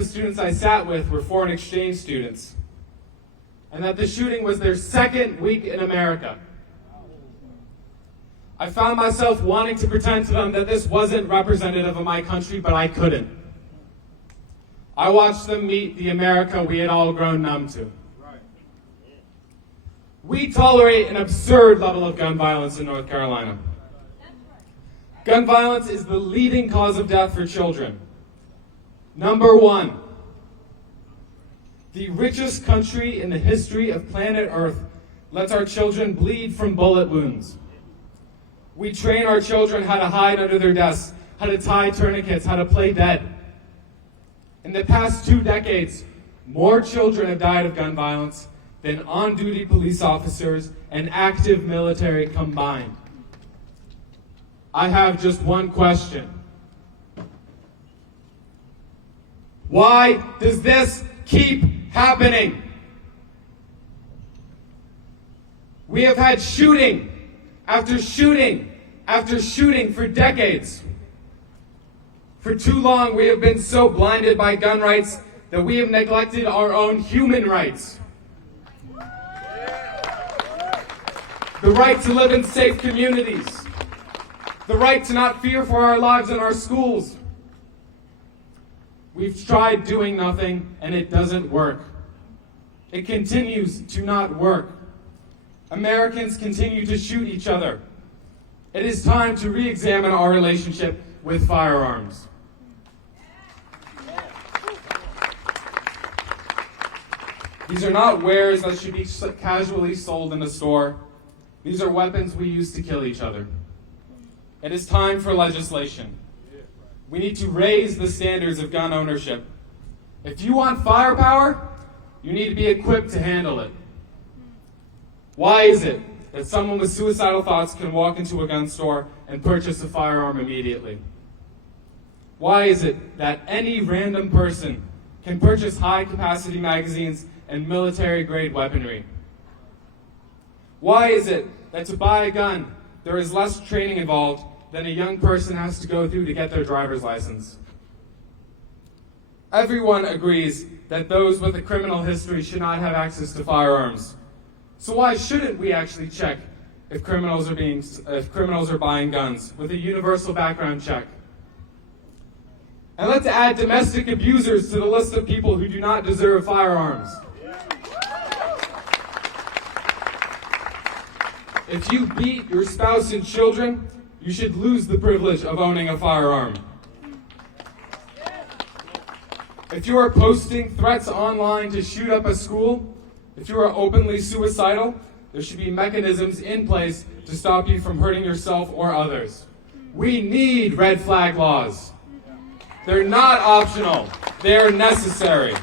of students I sat with were foreign exchange students, and that the shooting was their second week in America. I found myself wanting to pretend to them that this wasn't representative of my country, but I couldn't. I watched them meet the America we had all grown numb to. We tolerate an absurd level of gun violence in North Carolina. Gun violence is the leading cause of death for children. Number one, the richest country in the history of planet Earth lets our children bleed from bullet wounds. We train our children how to hide under their desks, how to tie tourniquets, how to play dead. In the past 2 decades, more children have died of gun violence than on-duty police officers and active military combined. I have just one question. Why does this keep happening? We have had shooting after shooting after shooting for decades. For too long, we have been so blinded by gun rights that we have neglected our own human rights. The right to live in safe communities. The right to not fear for our lives in our schools. We've tried doing nothing, and it doesn't work. It continues to not work. Americans continue to shoot each other. It is time to re-examine our relationship with firearms. These are not wares that should be casually sold in a store. These are weapons we use to kill each other. It is time for legislation. We need to raise the standards of gun ownership. If you want firepower, you need to be equipped to handle it. Why is it that someone with suicidal thoughts can walk into a gun store and purchase a firearm immediately? Why is it that any random person can purchase high-capacity magazines and military-grade weaponry? Why is it that to buy a gun, there is less training involved than a young person has to go through to get their driver's license? Everyone agrees that those with a criminal history should not have access to firearms. So why shouldn't we actually check if criminals are buying guns with a universal background check? And let's add domestic abusers to the list of people who do not deserve firearms. If you beat your spouse and children, you should lose the privilege of owning a firearm. If you are posting threats online to shoot up a school, if you are openly suicidal, there should be mechanisms in place to stop you from hurting yourself or others. We need red flag laws. They're not optional. They are necessary.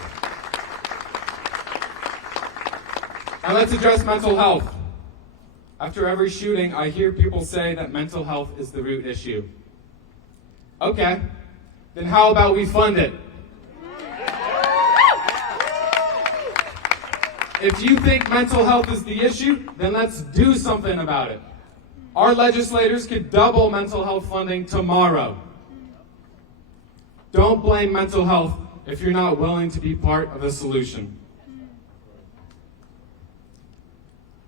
And let's address mental health. After every shooting, I hear people say that mental health is the root issue. Okay, then how about we fund it? If you think mental health is the issue, then let's do something about it. Our legislators could double mental health funding tomorrow. Don't blame mental health if you're not willing to be part of the solution.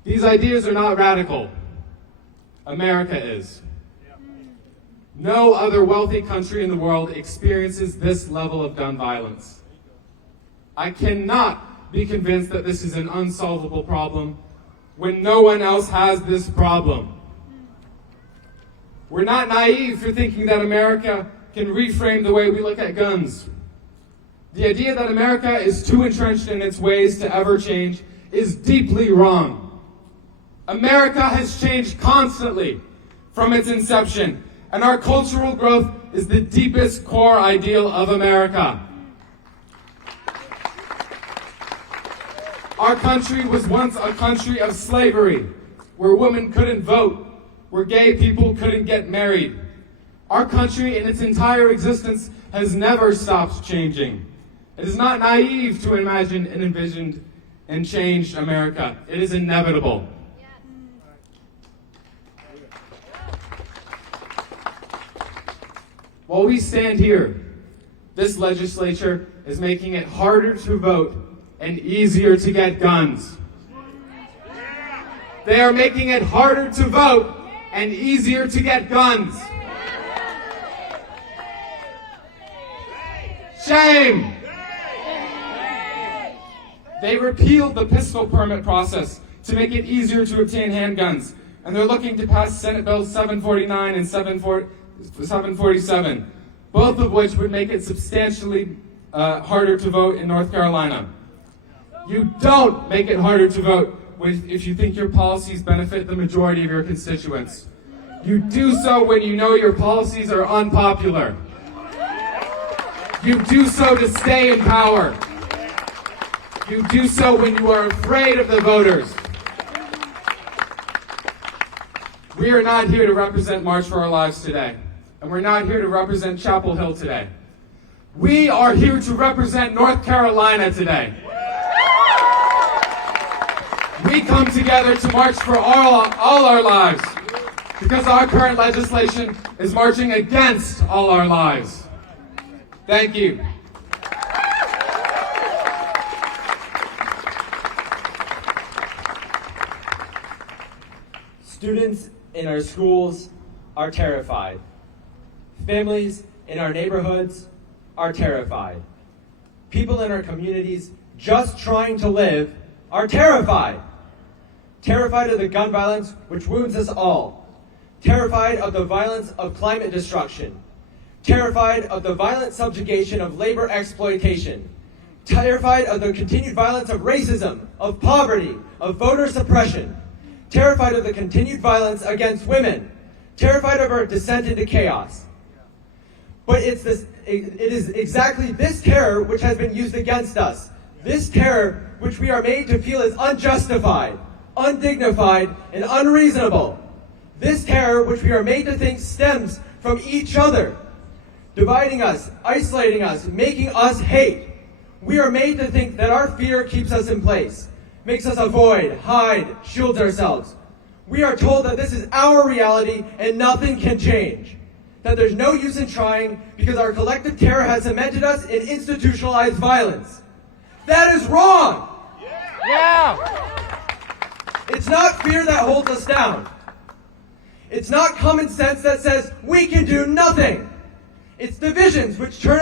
These ideas are not radical. America is. No other wealthy country in the world experiences this level of gun violence. I cannot be convinced that this is an unsolvable problem when no one else has this problem. We're not naive for thinking that America can reframe the way we look at guns. The idea that America is too entrenched in its ways to ever change is deeply wrong. America has changed constantly from its inception, and our cultural growth is the deepest core ideal of America. Our country was once a country of slavery, where women couldn't vote, where gay people couldn't get married. Our country in its entire existence has never stopped changing. It is not naive to imagine an envisioned and changed America. It is inevitable. While we stand here, This legislature is making it harder to vote and easier to get guns. They are making it harder to vote and easier to get guns. Shame! They repealed the pistol permit process to make it easier to obtain handguns, and they're looking to pass Senate Bills 749 and 747, both of which would make it substantially harder to vote in North Carolina. You don't make it harder to vote if you think your policies benefit the majority of your constituents. You do so when you know your policies are unpopular. You do so to stay in power. You do so when you are afraid of the voters. We are not here to represent March for Our Lives today, and we're not here to represent Chapel Hill today. We are here to represent North Carolina today. We come together to march for all our lives, because our current legislation is marching against all our lives. Thank you. Students in our schools are terrified. Families in our neighborhoods are terrified. People in our communities just trying to live are terrified. Terrified of the gun violence which wounds us all. Terrified of the violence of climate destruction. Terrified of the violent subjugation of labor exploitation. Terrified of the continued violence of racism, of poverty, of voter suppression. Terrified of the continued violence against women. Terrified of our descent into chaos. But it is exactly this terror which has been used against us. This terror which we are made to feel is unjustified, undignified, and unreasonable. This terror which we are made to think stems from each other, dividing us, isolating us, making us hate. We are made to think that our fear keeps us in place, makes us avoid, hide, shields ourselves. We are told that this is our reality and nothing can change. That there's no use in trying because our collective terror has cemented us in institutionalized violence. That is wrong! Yeah! It's not fear that holds us down. It's not common sense that says we can do nothing. It's divisions which turn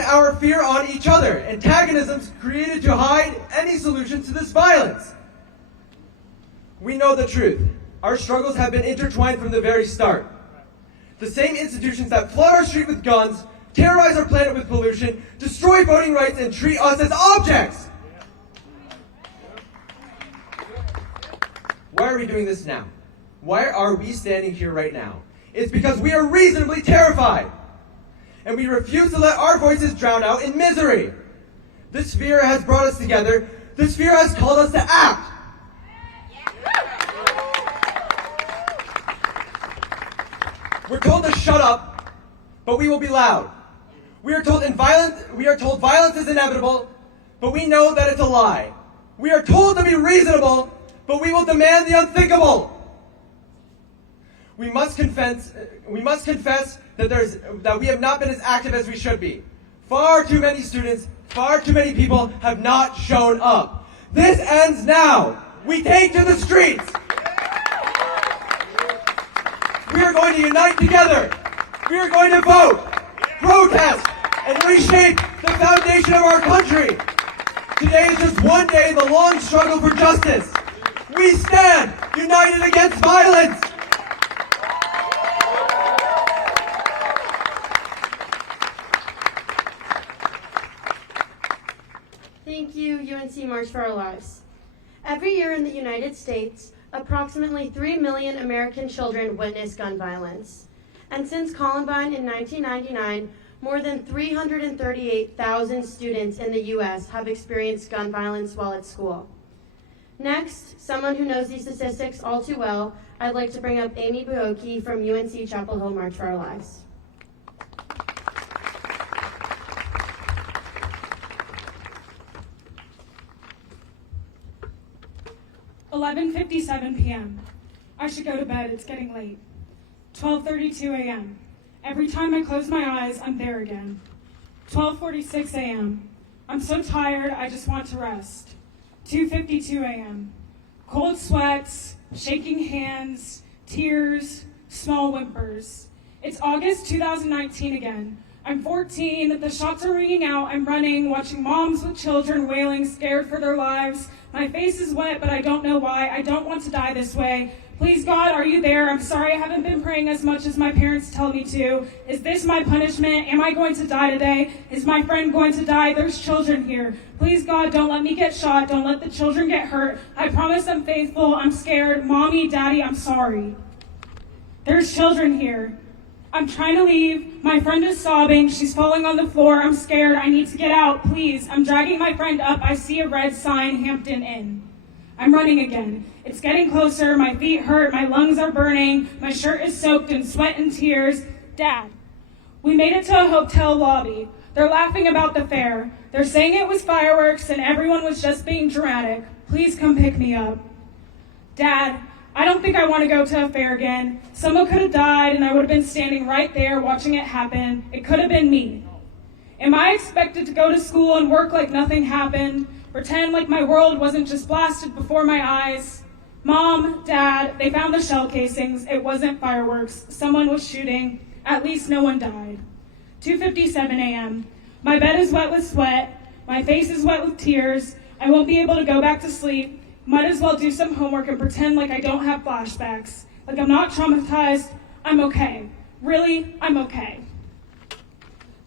our fear on each other, antagonisms created to hide any solution to this violence. We know the truth. Our struggles have been intertwined from the very start. The same institutions that flood our street with guns, terrorize our planet with pollution, destroy voting rights, and treat us as objects. Why are we doing this now? Why are we standing here right now? It's because we are reasonably terrified. And we refuse to let our voices drown out in misery. This fear has brought us together. This fear has called us to act. We're told to shut up, but we will be loud. We are told violence is inevitable, but we know that it's a lie. We are told to be reasonable, but we will demand the unthinkable. We must confess that we have not been as active as we should be. Far too many students, far too many people have not shown up. This ends now. We take to the streets. We are going to unite together. We are going to vote, protest, and reshape the foundation of our country. Today is just one day in the long struggle for justice. We stand united against violence. Thank you, UNC March for Our Lives. Every year in the United States, approximately 3 million American children witness gun violence. And since Columbine in 1999, more than 338,000 students in the U.S. have experienced gun violence while at school. Next, someone who knows these statistics all too well, I'd like to bring up Amy Buoki from UNC Chapel Hill March for Our Lives. "11:57 p.m. I should go to bed, it's getting late. 12:32 a.m. Every time I close my eyes, I'm there again. 12:46 a.m. I'm so tired, I just want to rest. 2:52 a.m. Cold sweats, shaking hands, tears, small whimpers. It's August 2019 again. I'm 14, the shots are ringing out, I'm running, watching moms with children wailing, scared for their lives. My face is wet, but I don't know why. I don't want to die this way. Please, God, are you there? I'm sorry I haven't been praying as much as my parents tell me to. Is this my punishment? Am I going to die today? Is my friend going to die? There's children here. Please, God, don't let me get shot. Don't let the children get hurt. I promise I'm faithful. I'm scared. Mommy, Daddy, I'm sorry. There's children here. I'm trying to leave. My friend is sobbing. She's falling on the floor. I'm scared. I need to get out. Please. I'm dragging my friend up. I see a red sign, Hampton Inn. I'm running again. It's getting closer. My feet hurt. My lungs are burning. My shirt is soaked in sweat and tears. Dad. We made it to a hotel lobby. They're laughing about the fair. They're saying it was fireworks and everyone was just being dramatic. Please come pick me up. Dad, I don't think I want to go to a fair again. Someone could have died and I would have been standing right there watching it happen. It could have been me. Am I expected to go to school and work like nothing happened? Pretend like my world wasn't just blasted before my eyes? Mom, Dad, they found the shell casings. It wasn't fireworks. Someone was shooting. At least no one died. 2:57 a.m. My bed is wet with sweat. My face is wet with tears. I won't be able to go back to sleep. Might as well do some homework and pretend like I don't have flashbacks. Like I'm not traumatized. I'm okay. Really, I'm okay.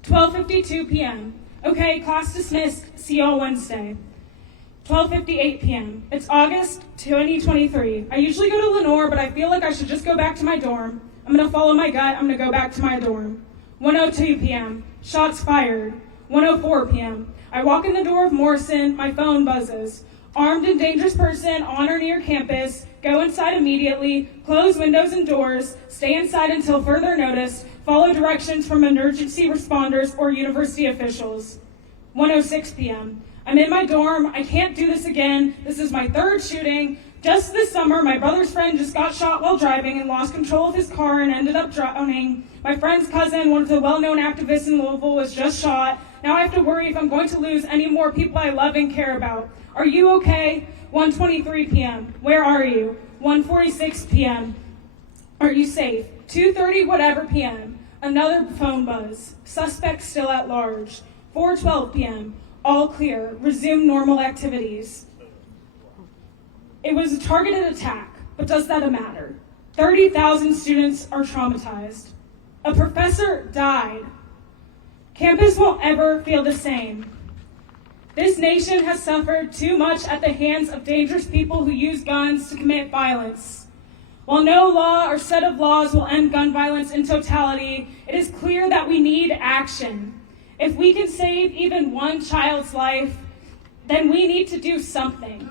12:52 p.m. Okay, class dismissed. See y'all Wednesday. 12:58 p.m. It's August 2023. I usually go to Lenore, but I feel like I should just go back to my dorm. I'm going to follow my gut. I'm going to go back to my dorm. 1:02 p.m. Shots fired. 1:04 p.m. I walk in the door of Morrison. My phone buzzes. Armed and dangerous person on or near campus. Go inside immediately. Close windows and doors. Stay inside until further notice. Follow directions from emergency responders or university officials. 1:06 p.m. I'm in my dorm. I can't do this again. This is my third shooting. Just this summer, my brother's friend just got shot while driving and lost control of his car and ended up drowning. My friend's cousin, one of the well-known activists in Louisville, was just shot. Now I have to worry if I'm going to lose any more people I love and care about. Are you okay? 1:23 p.m. Where are you? 1:46 p.m. Are you safe? 2:30 whatever p.m. Another phone buzz. Suspect still at large. 4:12 p.m. All clear. Resume normal activities. It was a targeted attack, but does that matter? 30,000 students are traumatized. A professor died. Campus won't ever feel the same. This nation has suffered too much at the hands of dangerous people who use guns to commit violence. While no law or set of laws will end gun violence in totality, it is clear that we need action. If we can save even one child's life, then we need to do something.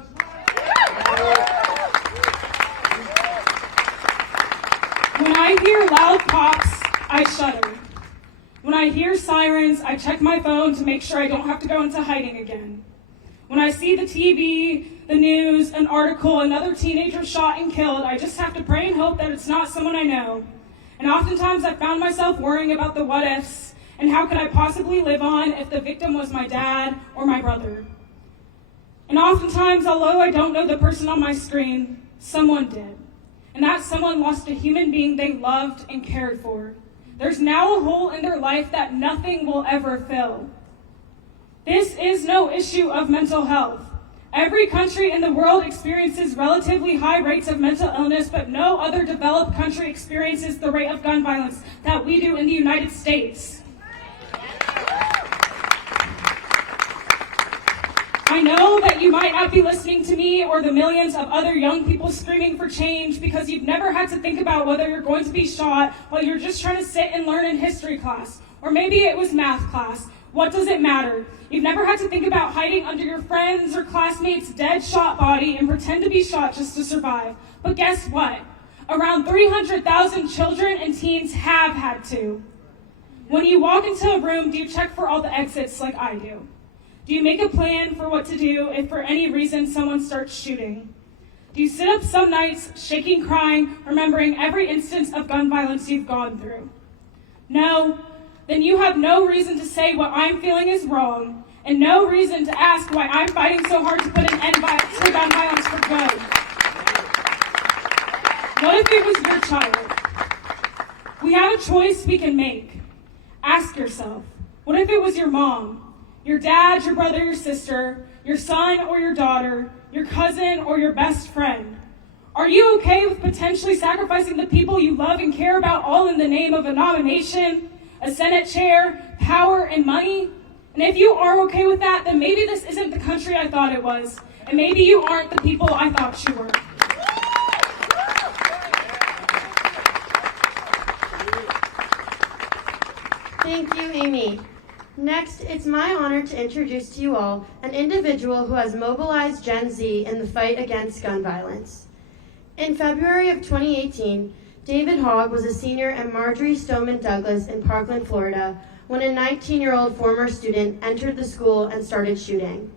When I hear loud pops, I shudder. When I hear sirens, I check my phone to make sure I don't have to go into hiding again. When I see the TV, the news, an article, another teenager shot and killed, I just have to pray and hope that it's not someone I know. And oftentimes I found myself worrying about the what ifs and how could I possibly live on if the victim was my dad or my brother. And oftentimes, although I don't know the person on my screen, someone did. And that someone lost a human being they loved and cared for. There's now a hole in their life that nothing will ever fill. This is no issue of mental health. Every country in the world experiences relatively high rates of mental illness, but no other developed country experiences the rate of gun violence that we do in the United States. I know that you might not be listening to me or the millions of other young people screaming for change because you've never had to think about whether you're going to be shot while you're just trying to sit and learn in history class. Or maybe it was math class. What does it matter? You've never had to think about hiding under your friend's or classmate's dead shot body and pretend to be shot just to survive. But guess what? Around 300,000 children and teens have had to. When you walk into a room, do you check for all the exits like I do? Do you make a plan for what to do if for any reason someone starts shooting? Do you sit up some nights, shaking, crying, remembering every instance of gun violence you've gone through? No? Then you have no reason to say what I'm feeling is wrong, and no reason to ask why I'm fighting so hard to put an end to gun violence for good. What if it was your child? We have a choice we can make. Ask yourself, what if it was your mom, your dad, your brother, your sister, your son or your daughter, your cousin or your best friend? Are you okay with potentially sacrificing the people you love and care about all in the name of a nomination, a Senate chair, power, and money? And if you are okay with that, then maybe this isn't the country I thought it was, and maybe you aren't the people I thought you were. Thank you, Amy. Next, it's my honor to introduce to you all an individual who has mobilized Gen Z in the fight against gun violence. In February of 2018, David Hogg was a senior at Marjorie Stoneman Douglas in Parkland, Florida, when a 19-year-old former student entered the school and started shooting.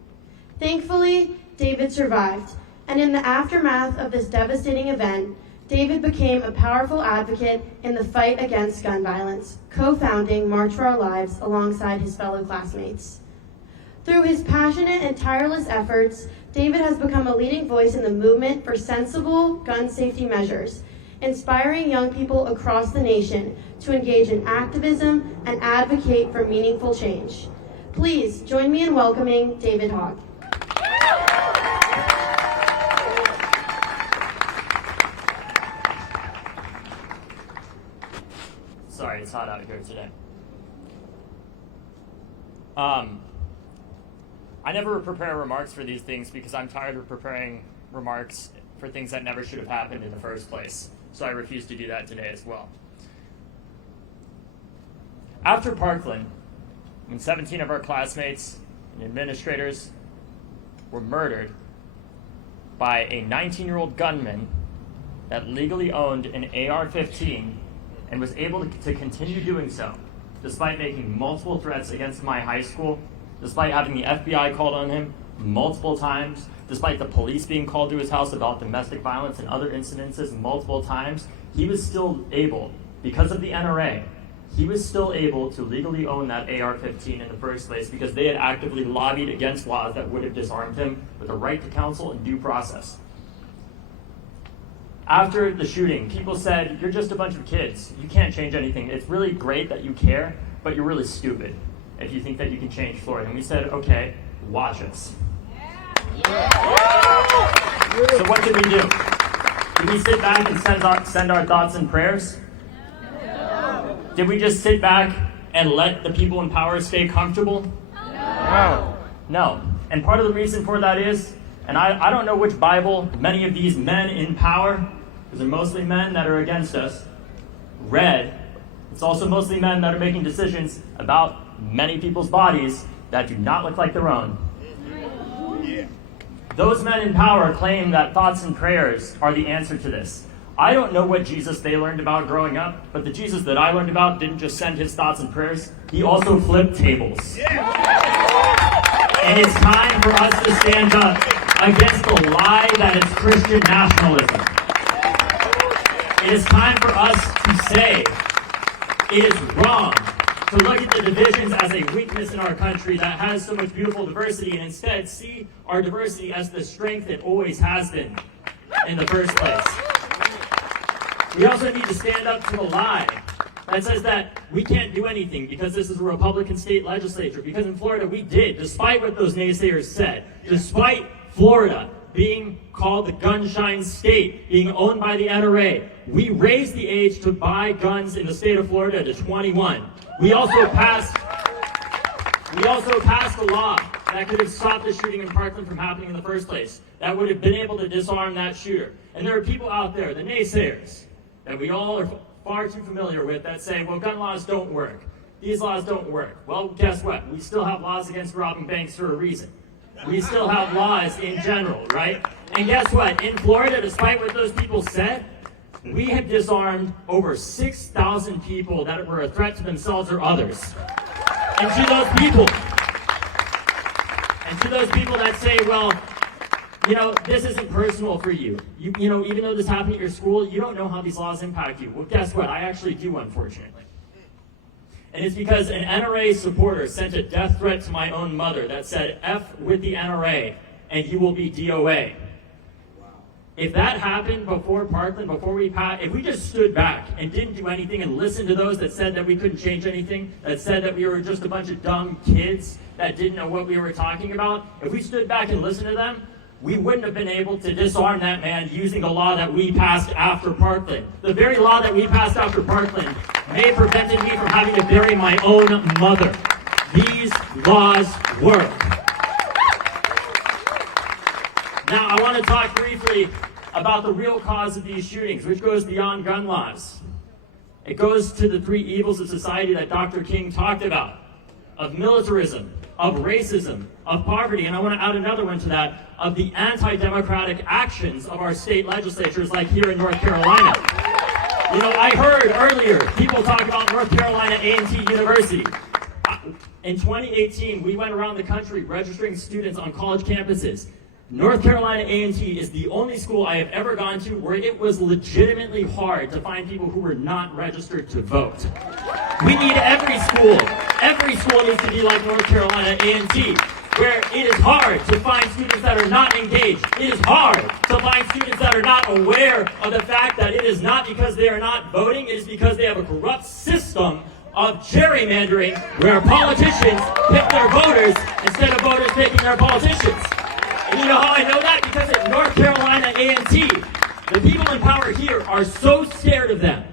Thankfully, David survived, and in the aftermath of this devastating event, David became a powerful advocate in the fight against gun violence, co-founding March for Our Lives alongside his fellow classmates. Through his passionate and tireless efforts, David has become a leading voice in the movement for sensible gun safety measures, inspiring young people across the nation to engage in activism and advocate for meaningful change. Please join me in welcoming David Hogg. Sorry, it's hot out here today. I never prepare remarks for these things because I'm tired of preparing remarks for things that never should have happened in the first place. So I refuse to do that today as well. After Parkland, when 17 of our classmates and administrators were murdered by a 19-year-old gunman that legally owned an AR-15 and was able to continue doing so, despite making multiple threats against my high school, despite having the FBI called on him multiple times, despite the police being called to his house about domestic violence and other incidences multiple times, he was still able, because of the NRA, he was still able to legally own that AR-15 in the first place because they had actively lobbied against laws that would have disarmed him with a right to counsel and due process. After the shooting, people said, "You're just a bunch of kids. You can't change anything. It's really great that you care, but you're really stupid if you think that you can change Florida." And we said, "Okay, watch us." So what did we do? Did we sit back and send our thoughts and prayers? No. Did we just sit back and let the people in power stay comfortable? No. No. And part of the reason for that is, and I don't know which Bible many of these men in power, because they're mostly men that are against us, read. It's also mostly men that are making decisions about many people's bodies that do not look like their own. Those men in power claim that thoughts and prayers are the answer to this. I don't know what Jesus they learned about growing up, but the Jesus that I learned about didn't just send his thoughts and prayers, he also flipped tables. And it's time for us to stand up against the lie that it's Christian nationalism. It is time for us to say it is wrong to look at the divisions as a weakness in our country that has so much beautiful diversity and instead see our diversity as the strength it always has been in the first place. We also need to stand up to the lie that says that we can't do anything because this is a Republican state legislature. Because in Florida we did, despite what those naysayers said, despite Florida being called the gunshine state, being owned by the NRA, we raised the age to buy guns in the state of Florida to 21. We also passed a law that could have stopped the shooting in Parkland from happening in the first place, that would have been able to disarm that shooter. And there are people out there, the naysayers, that we all are far too familiar with, that say, well, gun laws don't work. These laws don't work. Well, guess what? We still have laws against robbing banks for a reason. We still have laws in general, right? And guess what? In Florida, despite what those people said, we have disarmed over 6,000 people that were a threat to themselves or others. And to those people that say, well, this isn't personal for you. Even though this happened at your school, you don't know how these laws impact you. Well, guess what? I actually do, unfortunately. And it's because an NRA supporter sent a death threat to my own mother that said, F with the NRA, and you will be DOA. If that happened before Parkland, if we just stood back and didn't do anything and listened to those that said that we couldn't change anything, that said that we were just a bunch of dumb kids that didn't know what we were talking about, if we stood back and listened to them, we wouldn't have been able to disarm that man using the law that we passed after Parkland. The very law that we passed after Parkland may have prevented me from having to bury my own mother. These laws work. Now, I want to talk briefly about the real cause of these shootings, which goes beyond gun laws. It goes to the three evils of society that Dr. King talked about, of militarism, of racism, of poverty, and I want to add another one to that, of the anti-democratic actions of our state legislatures, like here in North Carolina. You know, I heard earlier people talk about North Carolina A&T University. In 2018, we went around the country registering students on college campuses. North Carolina A&T is the only school I have ever gone to where it was legitimately hard to find people who were not registered to vote. We need every school needs to be like North Carolina A&T, where it is hard to find students that are not engaged. It is hard to find students that are not aware of the fact that it is not because they are not voting, it is because they have a corrupt system of gerrymandering where politicians pick their voters instead of voters picking their politicians. And you know how I know that? Because at North Carolina A&T, the people in power here are so scared of them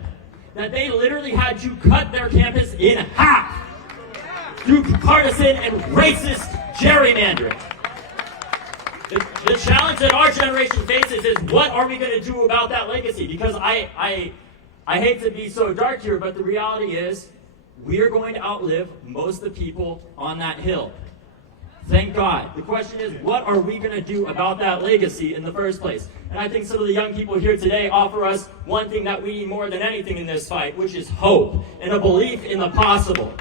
that they literally had to cut their campus in half through partisan and racist gerrymandering. The challenge that our generation faces is, what are we going to do about that legacy? Because I hate to be so dark here, but the reality is we are going to outlive most of the people on that hill. Thank God. The question is, what are we going to do about that legacy in the first place? And I think some of the young people here today offer us one thing that we need more than anything in this fight, which is hope and a belief in the possible.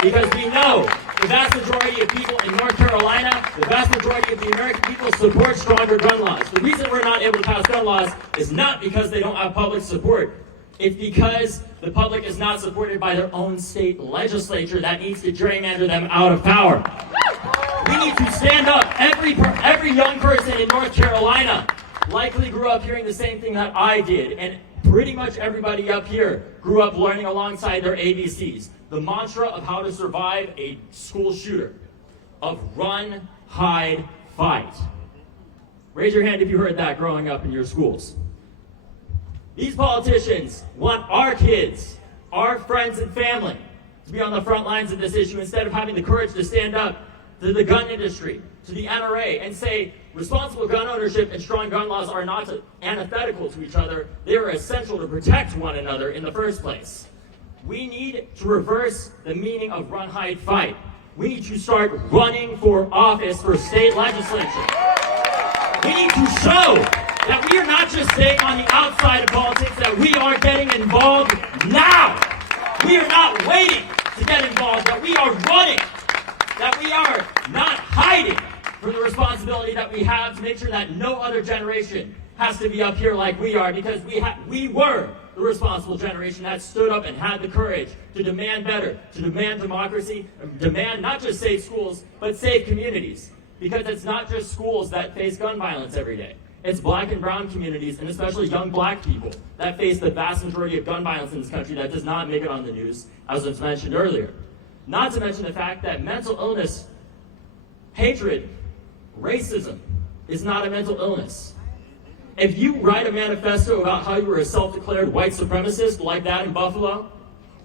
Because we know the vast majority of people in North Carolina, the vast majority of the American people support stronger gun laws. The reason we're not able to pass gun laws is not because they don't have public support. It's because the public is not supported by their own state legislature that needs to gerrymander them out of power. We need to stand up. Every young person in North Carolina likely grew up hearing the same thing that I did, and pretty much everybody up here grew up learning alongside their ABCs. The mantra of how to survive a school shooter, of run, hide, fight. Raise your hand if you heard that growing up in your schools. These politicians want our kids, our friends and family, to be on the front lines of this issue instead of having the courage to stand up to the gun industry, to the NRA, and say responsible gun ownership and strong gun laws are not antithetical to each other. They are essential to protect one another in the first place. We need to reverse the meaning of run, hide, fight. We need to start running for office for state legislature. We need to show that we are not just staying on the outside of politics, that we are getting involved now. We are not waiting to get involved, that we are running, that we are not hiding from the responsibility that we have to make sure that no other generation has to be up here like we are, because we were the responsible generation that stood up and had the courage to demand better, to demand democracy, demand not just safe schools, but safe communities. Because it's not just schools that face gun violence every day. It's black and brown communities, and especially young black people, that face the vast majority of gun violence in this country that does not make it on the news, as was mentioned earlier. Not to mention the fact that mental illness, hatred, racism is not a mental illness. If you write a manifesto about how you were a self-declared white supremacist like that in Buffalo,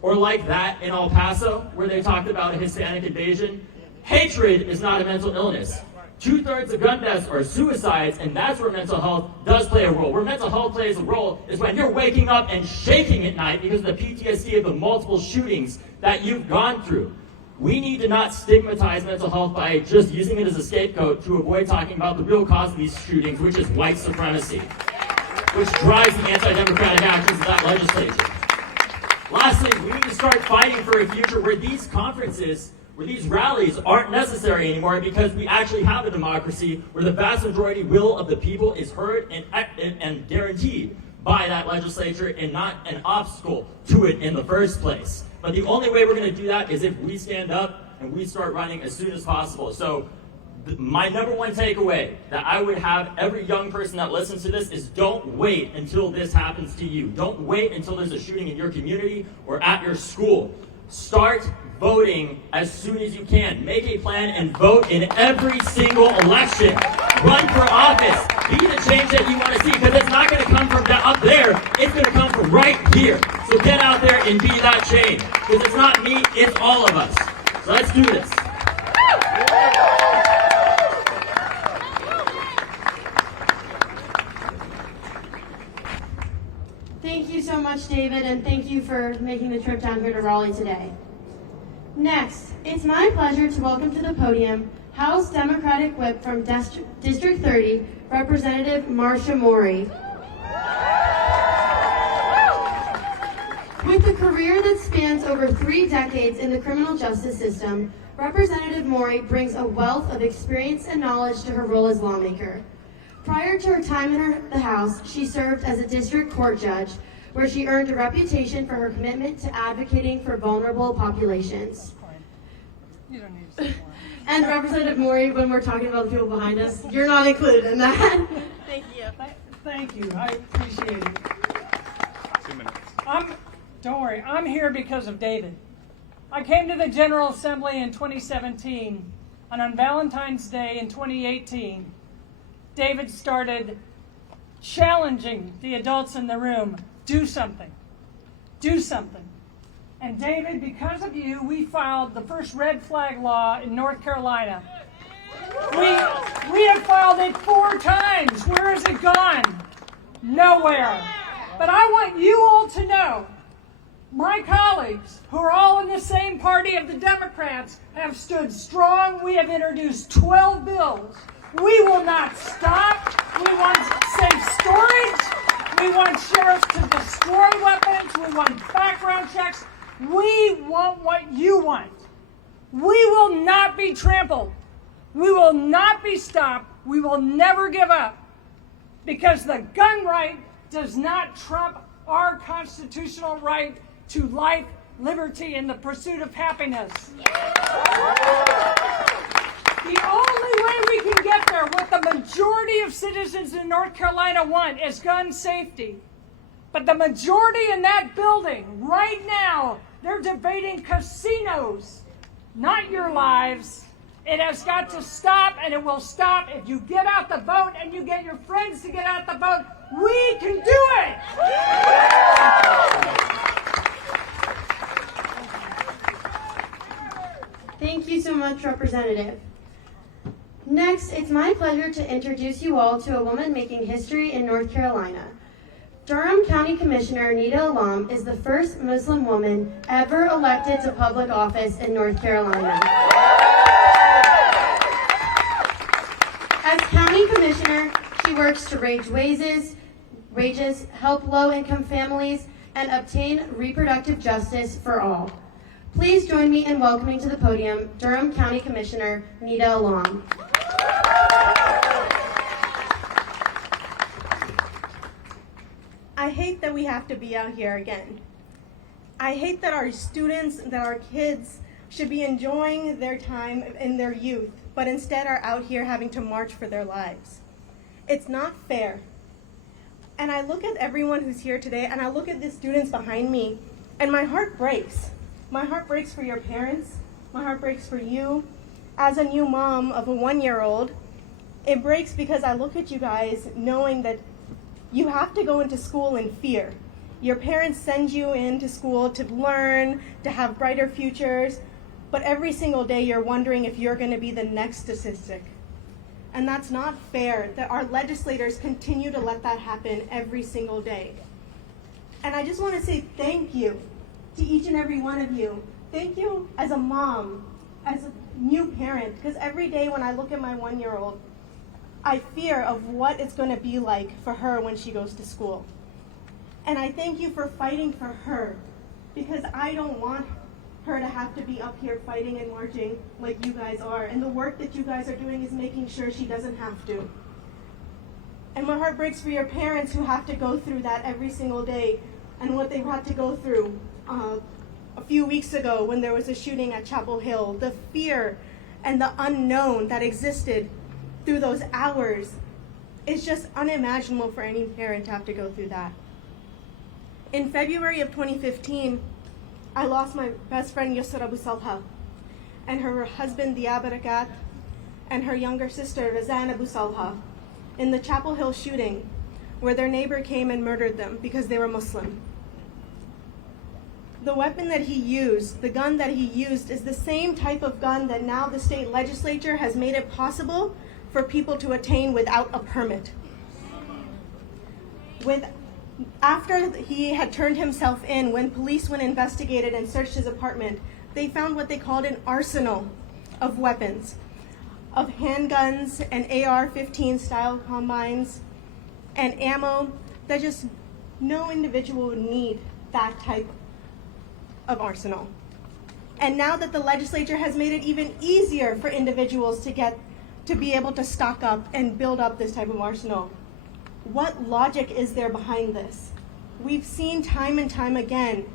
or like that in El Paso, where they talked about a Hispanic invasion, hatred is not a mental illness. 2/3 of gun deaths are suicides, and that's where mental health does play a role. Where mental health plays a role is when you're waking up and shaking at night because of the PTSD of the multiple shootings that you've gone through. We need to not stigmatize mental health by just using it as a scapegoat to avoid talking about the real cause of these shootings, which is white supremacy, which drives the anti-democratic actions of that legislature. Lastly, we need to start fighting for a future where these conferences, where these rallies aren't necessary anymore, because we actually have a democracy where the vast majority will of the people is heard and guaranteed by that legislature and not an obstacle to it in the first place. But the only way we're going to do that is if we stand up and we start running as soon as possible. So my number one takeaway that I would have every young person that listens to this is don't wait until this happens to you. Don't wait until there's a shooting in your community or at your school. Start voting as soon as you can. Make a plan and vote in every single election. Run for office. Be the change that you want to see, because it's not going to come from up there. It's going to come from right here. So get out there and be that change. Because it's not me, it's all of us. So let's do this. Thank you so much, David, and thank you for making the trip down here to Raleigh today. Next, it's my pleasure to welcome to the podium House Democratic Whip from District 30, Representative Marsha Morey. With a career that spans over 3 decades in the criminal justice system, Representative Morey brings a wealth of experience and knowledge to her role as lawmaker. Prior to her time in the House, she served as a district court judge, where she earned a reputation for her commitment to advocating for vulnerable populations. You don't need to say more. And Representative Morey, when we're talking about the people behind us, you're not included in that. Thank you. Thank you. I appreciate it. 2 minutes. Don't worry. I'm here because of David. I came to the General Assembly in 2017, and on Valentine's Day in 2018, David started challenging the adults in the room. Do something. Do something. And David, because of you, we filed the first red flag law in North Carolina. We have filed it 4 times. Where has it gone? Nowhere. But I want you all to know, my colleagues, who are all in the same party of the Democrats, have stood strong. We have introduced 12 bills. We will not stop. We want safe storage. We want sheriffs to destroy weapons. We want background checks. We want what you want. We will not be trampled. We will not be stopped. We will never give up. Because the gun right does not trump our constitutional right to life, liberty, and the pursuit of happiness. The only way we can get there, what the majority of citizens in North Carolina want, is gun safety. But the majority in that building right now, they're debating casinos, not your lives. It has got to stop, and it will stop if you get out the vote and you get your friends to get out the vote. We can do it! Thank you so much, Representative. Next, it's my pleasure to introduce you all to a woman making history in North Carolina. Durham County Commissioner Nita Alam is the first Muslim woman ever elected to public office in North Carolina. As County Commissioner, she works to raise wages, help low-income families, and obtain reproductive justice for all. Please join me in welcoming to the podium Durham County Commissioner Nita Alam. I hate that we have to be out here again. I hate that our students, that our kids should be enjoying their time in their youth, but instead are out here having to march for their lives. It's not fair. And I look at everyone who's here today, and I look at the students behind me, and my heart breaks. My heart breaks for your parents. My heart breaks for you. As a new mom of a 1-year-old, it breaks because I look at you guys knowing that you have to go into school in fear. Your parents send you into school to learn, to have brighter futures, but every single day you're wondering if you're going to be the next statistic. And that's not fair that our legislators continue to let that happen every single day. And I just want to say thank you to each and every one of you. Thank you as a mom, as a new parent, because every day when I look at my 1-year-old, I fear of what it's going to be like for her when she goes to school. And I thank you for fighting for her, because I don't want her to have to be up here fighting and marching like you guys are. And the work that you guys are doing is making sure she doesn't have to. And my heart breaks for your parents who have to go through that every single day, and what they've had to go through a few weeks ago when there was a shooting at Chapel Hill, the fear and the unknown that existed through those hours is just unimaginable for any parent to have to go through that. In February of 2015, I lost my best friend Yusra Abu Salha and her husband Diya Barakat and her younger sister Razan Abu Salha in the Chapel Hill shooting where their neighbor came and murdered them because they were Muslim. The weapon that he used, the gun that he used, is the same type of gun that now the state legislature has made it possible for people to attain without a permit. After he had turned himself in, when police went investigated and searched his apartment, they found what they called an arsenal of weapons, of handguns and AR-15 style combines and ammo that just no individual would need that type of arsenal. And now that the legislature has made it even easier for individuals to be able to stock up and build up this type of arsenal, what logic is there behind this? We've seen time and time again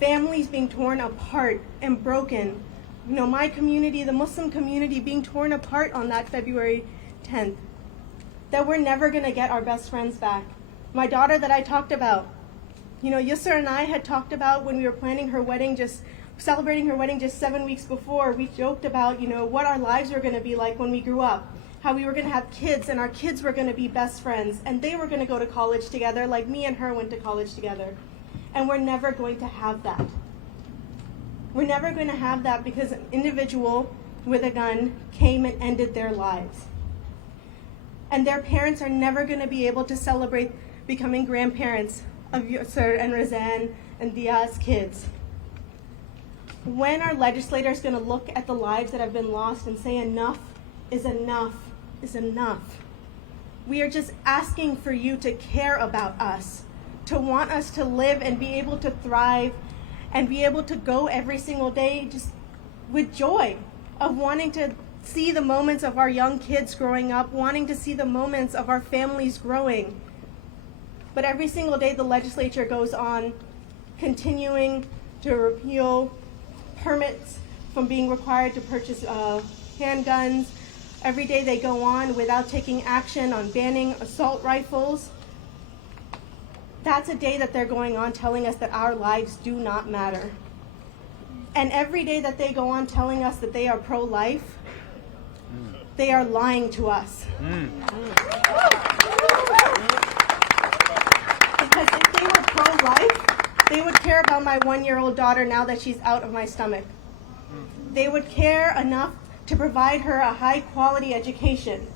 families being torn apart and broken. You know, my community, the Muslim community, being torn apart on that February 10th. That we're never going to get our best friends back. My daughter that I talked about, you know, Yusra and I had talked about when we were planning her wedding, celebrating her wedding just 7 weeks before, we joked about, you know, what our lives were going to be like when we grew up. How we were going to have kids and our kids were going to be best friends and they were going to go to college together like me and her went to college together. And we're never going to have that. We're never going to have that because an individual with a gun came and ended their lives. And their parents are never going to be able to celebrate becoming grandparents of Yusr and Razan and Diya's kids. When are legislators going to look at the lives that have been lost and say enough is enough is enough? We are just asking for you to care about us, to want us to live and be able to thrive and be able to go every single day just with joy of wanting to see the moments of our young kids growing up, wanting to see the moments of our families growing. But every single day the legislature goes on continuing to repeal permits from being required to purchase handguns. Every day they go on without taking action on banning assault rifles. That's a day that they're going on telling us that our lives do not matter. And every day that they go on telling us that they are pro-life, they are lying to us. Because if they were pro-life, they would care about my 1-year-old daughter now that she's out of my stomach. They would care enough to provide her a high-quality education.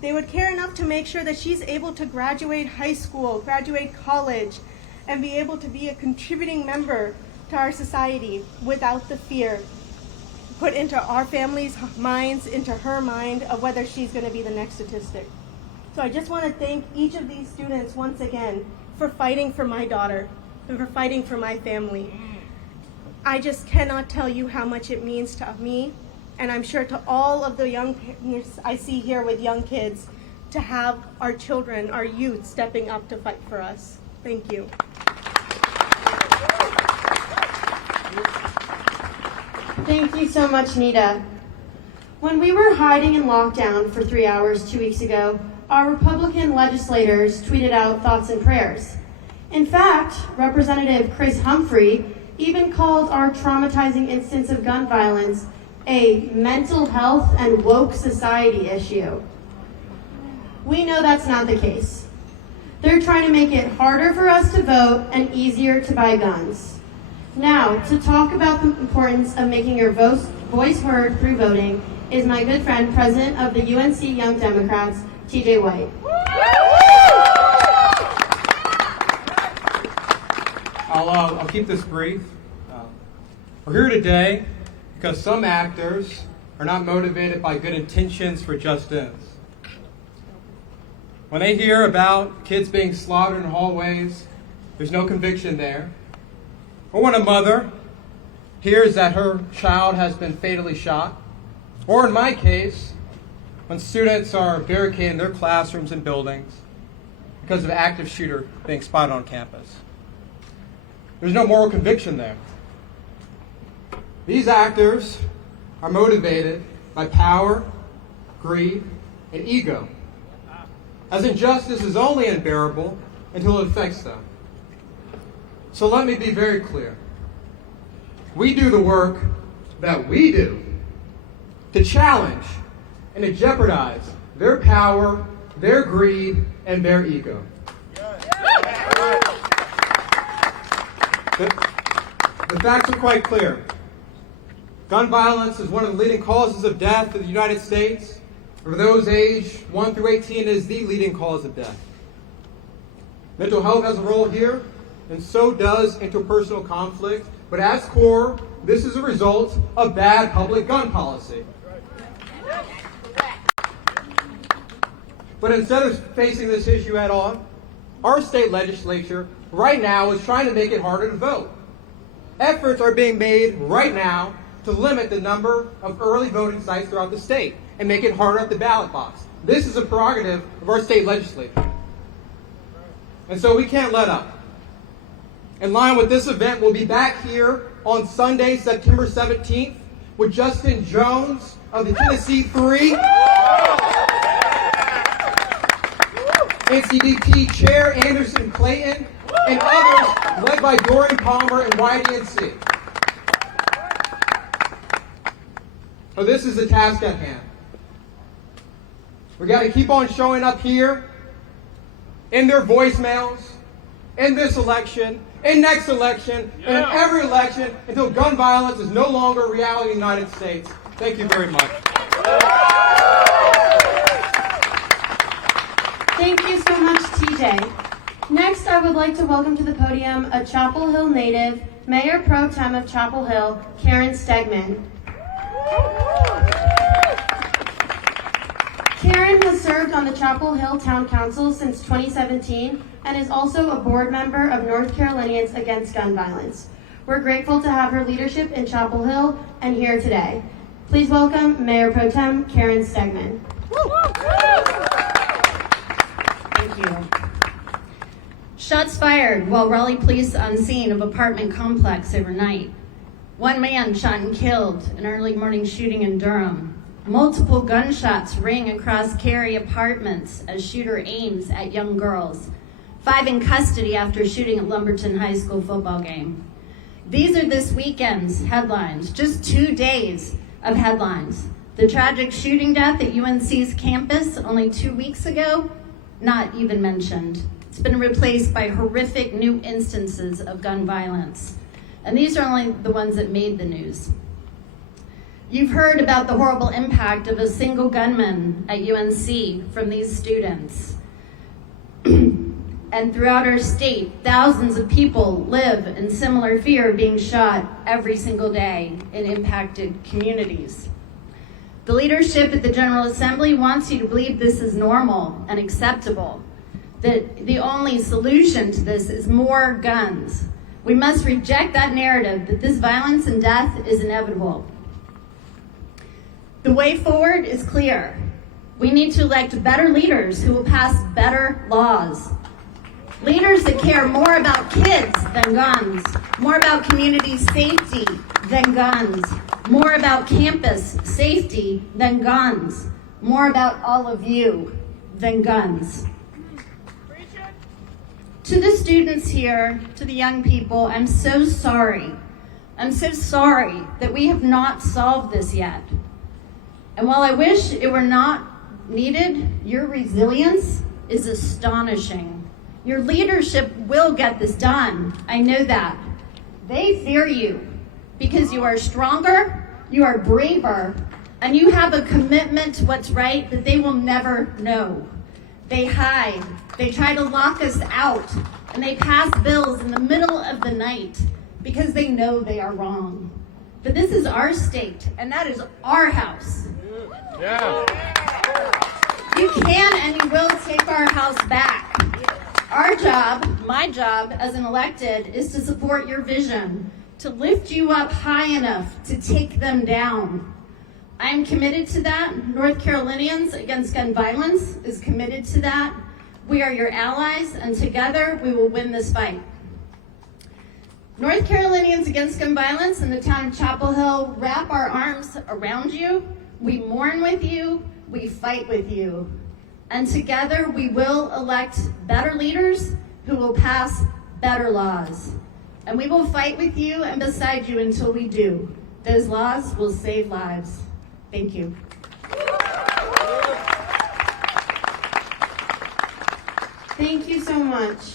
They would care enough to make sure that she's able to graduate high school, graduate college, and be able to be a contributing member to our society without the fear put into our family's minds, into her mind, of whether she's going to be the next statistic. So I just want to thank each of these students once again for fighting for my daughter and for fighting for my family. I just cannot tell you how much it means to me, and I'm sure to all of the young parents I see here with young kids, to have our children, our youth, stepping up to fight for us. Thank you. Thank you so much, Nita. When we were hiding in lockdown for 3 hours 2 weeks ago, our Republican legislators tweeted out thoughts and prayers. In fact, Representative Chris Humphrey even called our traumatizing instance of gun violence a mental health and woke society issue. We know that's not the case. They're trying to make it harder for us to vote and easier to buy guns. Now, to talk about the importance of making your voice heard through voting is my good friend, President of the UNC Young Democrats, TJ White. I'll keep this brief. We're here today because some actors are not motivated by good intentions for just ends. When they hear about kids being slaughtered in hallways, there's no conviction there. Or when a mother hears that her child has been fatally shot. Or in my case, when students are barricading their classrooms and buildings because of an active shooter being spotted on campus. There's no moral conviction there. These actors are motivated by power, greed, and ego, as injustice is only unbearable until it affects them. So let me be very clear. We do the work that we do to challenge and to jeopardize their power, their greed, and their ego. The facts are quite clear. Gun violence is one of the leading causes of death in the United States. For those aged 1 through 18, it is the leading cause of death. Mental health has a role here, and so does interpersonal conflict. But at its core, this is a result of bad public gun policy. But instead of facing this issue head on, our state legislature right now is trying to make it harder to vote. Efforts are being made right now to limit the number of early voting sites throughout the state and make it harder at the ballot box. This is a prerogative of our state legislature. And so we can't let up. In line with this event, we'll be back here on Sunday, September 17th, with Justin Jones of the Tennessee 3, NCDT Chair Anderson Clayton, and others led by Dorian Palmer and YDNC. So this is the task at hand. We got to keep on showing up here in their voicemails, in this election, in next election, and in every election until gun violence is no longer a reality in the United States. Thank you very much. Thank you so much, TJ. Next, I would like to welcome to the podium a Chapel Hill native, Mayor Pro Tem of Chapel Hill, Karen Stegman. Karen has served on the Chapel Hill Town Council since 2017 and is also a board member of North Carolinians Against Gun Violence. We're grateful to have her leadership in Chapel Hill and here today. Please welcome Mayor Pro Tem Karen Stegman. Thank you. Shots fired while Raleigh police on scene of apartment complex overnight. One man shot and killed, an early morning shooting in Durham. Multiple gunshots ring across Cary apartments as shooter aims at young girls. 5 in custody after shooting at Lumberton High School football game. These are this weekend's headlines, just 2 days of headlines. The tragic shooting death at UNC's campus only 2 weeks ago, not even mentioned. It's been replaced by horrific new instances of gun violence. And these are only the ones that made the news. You've heard about the horrible impact of a single gunman at UNC from these students. And throughout our state, thousands of people live in similar fear of being shot every single day in impacted communities. The leadership at the General Assembly wants you to believe this is normal and acceptable, that the only solution to this is more guns. We must reject that narrative that this violence and death is inevitable. The way forward is clear. We need to elect better leaders who will pass better laws. Leaders that care more about kids than guns, more about community safety than guns, more about campus safety than guns, more about all of you than guns. To the students here, to the young people, I'm so sorry. I'm so sorry that we have not solved this yet. And while I wish it were not needed, your resilience is astonishing. Your leadership will get this done. I know that. They fear you because you are stronger, you are braver, and you have a commitment to what's right that they will never know. They hide, they try to lock us out, and they pass bills in the middle of the night because they know they are wrong. But this is our state, and that is our house. Yeah. You can and you will take our house back. Our job, my job as an elected, is to support your vision, to lift you up high enough to take them down. I'm committed to that. North Carolinians Against Gun Violence is committed to that. We are your allies, and together we will win this fight. North Carolinians Against Gun Violence in the town of Chapel Hill wrap our arms around you. We mourn with you. We fight with you. And together we will elect better leaders who will pass better laws. And we will fight with you and beside you until we do. Those laws will save lives. Thank you. Thank you so much.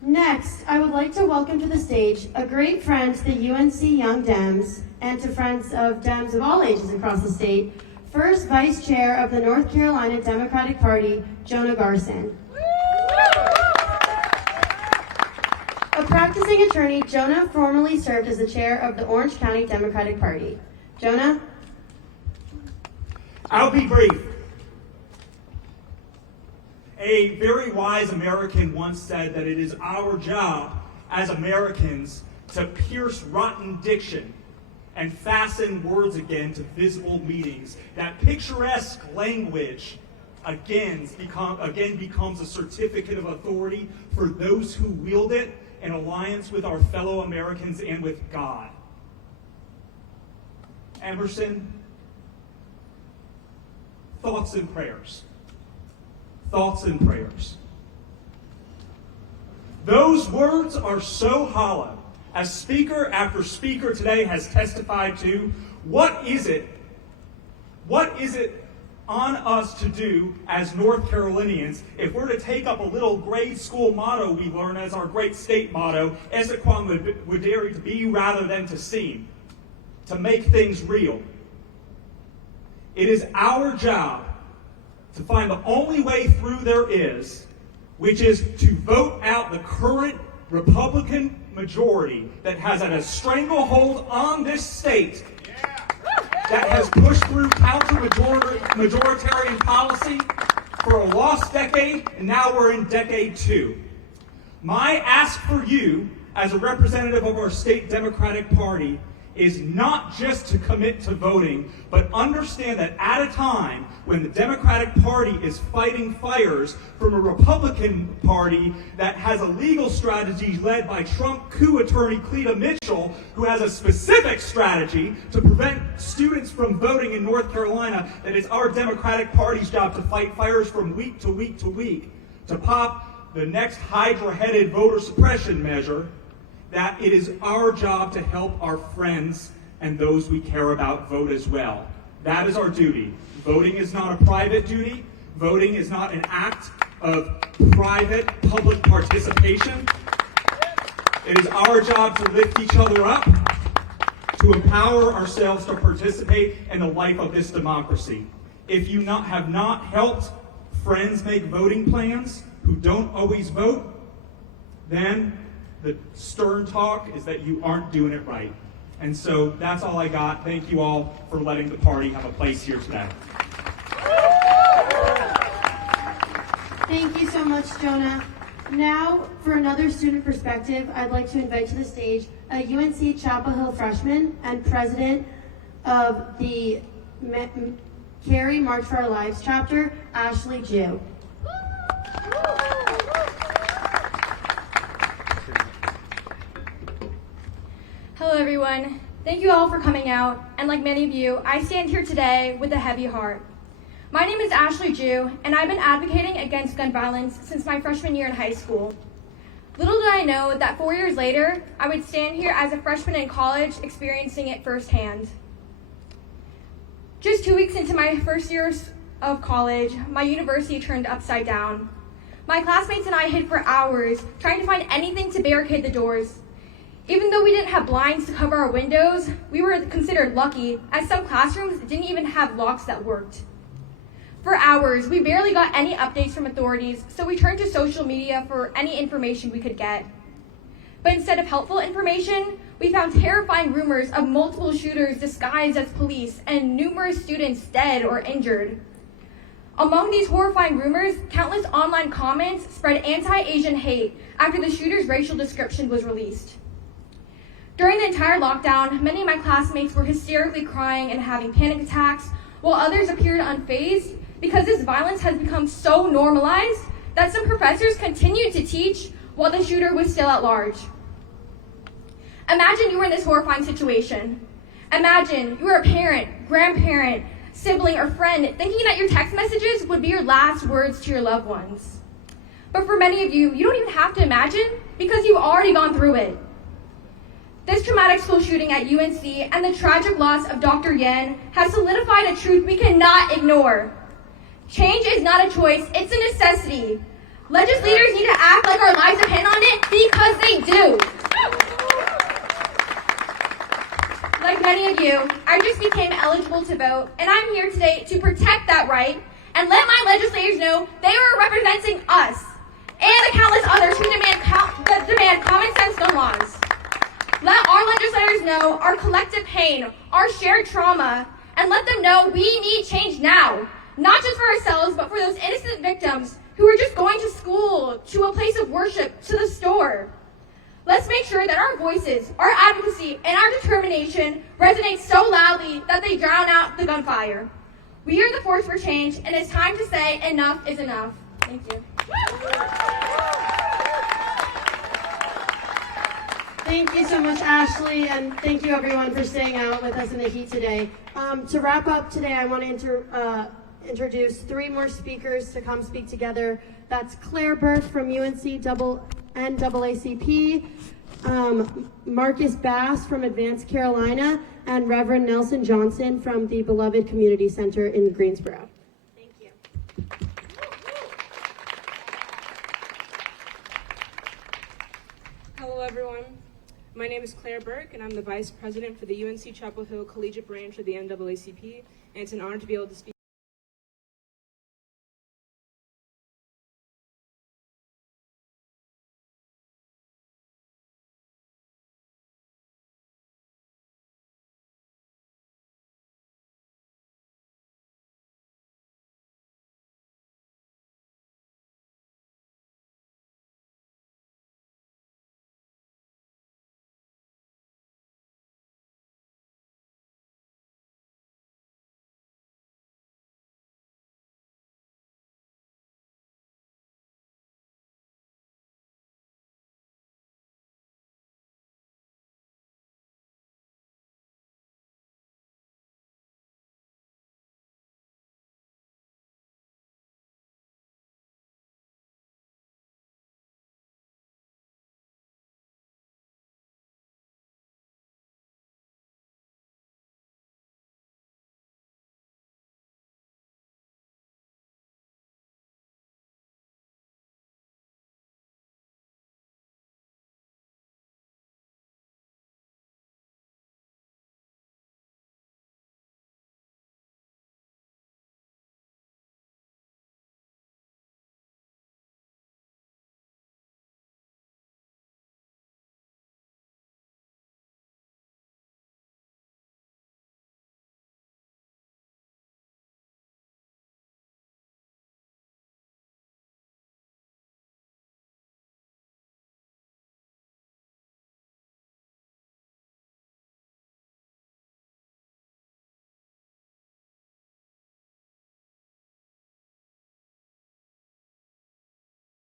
Next, I would like to welcome to the stage a great friend to the UNC Young Dems and to friends of Dems of all ages across the state, first Vice Chair of the North Carolina Democratic Party, Jonah Garson. A practicing attorney, Jonah formerly served as the chair of the Orange County Democratic Party. Jonah? I'll be brief. A very wise American once said that it is our job as Americans to pierce rotten diction and fasten words again to visible meanings. That picturesque language again becomes a certificate of authority for those who wield it in alliance with our fellow Americans and with God. Emerson, thoughts and prayers. Thoughts and prayers. Those words are so hollow. As speaker after speaker today has testified to, what is it on us to do as North Carolinians if we're to take up a little grade school motto we learn as our great state motto, esse quam videre, to be rather than to seem, to make things real. It is our job to find the only way through there is, which is to vote out the current Republican majority that has had a stranglehold on this state, that has pushed through counter-majoritarian policy for a lost decade, and now we're in decade 2. My ask for you, as a representative of our state Democratic Party, is not just to commit to voting, but understand that at a time when the Democratic Party is fighting fires from a Republican Party that has a legal strategy led by Trump coup attorney Cleta Mitchell, who has a specific strategy to prevent students from voting in North Carolina, that it's our Democratic Party's job to fight fires from week to week to week, to pop the next Hydra-headed voter suppression measure, that it is our job to help our friends and those we care about vote as well. That is our duty. Voting is not a private duty. Voting is not an act of private public participation. It is our job to lift each other up, to empower ourselves to participate in the life of this democracy. If you have not helped friends make voting plans who don't always vote, then the stern talk is that you aren't doing it right. And so that's all I got. Thank you all for letting the party have a place here today. Thank you so much, Jonah. Now, for another student perspective, I'd like to invite to the stage a UNC Chapel Hill freshman and president of the Carry March for Our Lives chapter, Ashley Jew. Hello everyone. Thank you all for coming out, and like many of you, I stand here today with a heavy heart. My name is Ashley Jew, and I've been advocating against gun violence since my freshman year in high school. Little did I know that 4 years later, I would stand here as a freshman in college experiencing it firsthand. Just 2 weeks into my first year of college, my university turned upside down. My classmates and I hid for hours trying to find anything to barricade the doors. Even though we didn't have blinds to cover our windows, we were considered lucky, as some classrooms didn't even have locks that worked. For hours, we barely got any updates from authorities, so we turned to social media for any information we could get. But instead of helpful information, we found terrifying rumors of multiple shooters disguised as police and numerous students dead or injured. Among these horrifying rumors, countless online comments spread anti-Asian hate after the shooter's racial description was released. During the entire lockdown, many of my classmates were hysterically crying and having panic attacks, while others appeared unfazed because this violence has become so normalized that some professors continued to teach while the shooter was still at large. Imagine you were in this horrifying situation. Imagine you were a parent, grandparent, sibling, or friend thinking that your text messages would be your last words to your loved ones. But for many of you, you don't even have to imagine because you've already gone through it. This traumatic school shooting at UNC and the tragic loss of Dr. Yan has solidified a truth we cannot ignore. Change is not a choice, it's a necessity. Legislators need to act like our lives depend on it because they do. Like many of you, I just became eligible to vote, and I'm here today to protect that right and let my legislators know they are representing us and the countless others who demand common sense gun laws. Let our legislators know our collective pain, our shared trauma, and let them know we need change now, not just for ourselves, but for those innocent victims who are just going to school, to a place of worship, to the store. Let's make sure that our voices, our advocacy, and our determination resonate so loudly that they drown out the gunfire. We are the force for change, and it's time to say enough is enough. Thank you. Thank you so much, Ashley, and thank you everyone for staying out with us in the heat today. To wrap up today, I want to introduce 3 more speakers to come speak together. That's Claire Burke from UNC NAACP, Marcus Bass from Advanced Carolina, and Reverend Nelson Johnson from the beloved Community Center in Greensboro. Thank you. Hello, everyone. My name is Claire Burke, and I'm the Vice President for the UNC Chapel Hill Collegiate Branch of the NAACP, and it's an honor to be able to speak